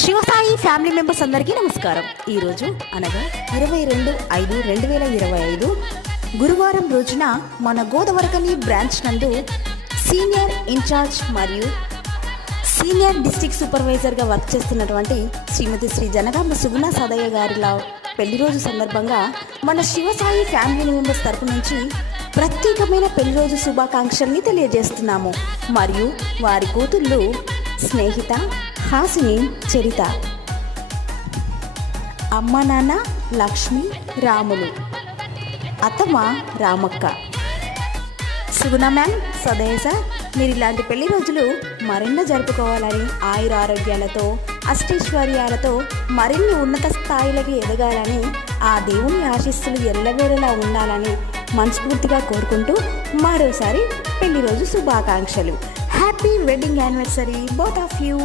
Shivasai family members అందరికీ నమస్కారం. ఈరోజు అనగా 22/5/2025 గురువారం రోజున మన గోదావరికని బ్రాంచ్ నందు సీనియర్ ఇన్ఛార్జ్ మరియు సీనియర్ డిస్ట్రిక్ట్ సూపర్వైజర్గా వర్క్ చేస్తున్నటువంటి శ్రీమతి శ్రీ జనగామ సుగుణ సదయ్య గారిలా పెళ్లి రోజు సందర్భంగా మన శివసాయి ఫ్యామిలీ మెంబర్స్ తరపు నుంచి ప్రత్యేకమైన పెళ్లి రోజు శుభాకాంక్షల్ని తెలియజేస్తున్నాము. మరియు వారి కూతుళ్ళు స్నేహిత, హాసిని, చరిత, అమ్మ నాన్న లక్ష్మి, రాములు, అత్తమ్మ రామక్క. సుగుణ మ్యామ్, సదయ్య సార్, మీరు ఇలాంటి పెళ్లి రోజులు మరెన్నో జరుపుకోవాలని, ఆయుర ఆరోగ్యాలతో అష్టైశ్వర్యాలతో మరిన్ని ఉన్నత స్థాయిలకి ఎదగాలని, ఆ దేవుని ఆశీస్సులు ఎల్లవేళలా ఉండాలని మనస్ఫూర్తిగా కోరుకుంటూ మరోసారి పెళ్లి రోజు శుభాకాంక్షలు. Happy wedding anniversary both of you.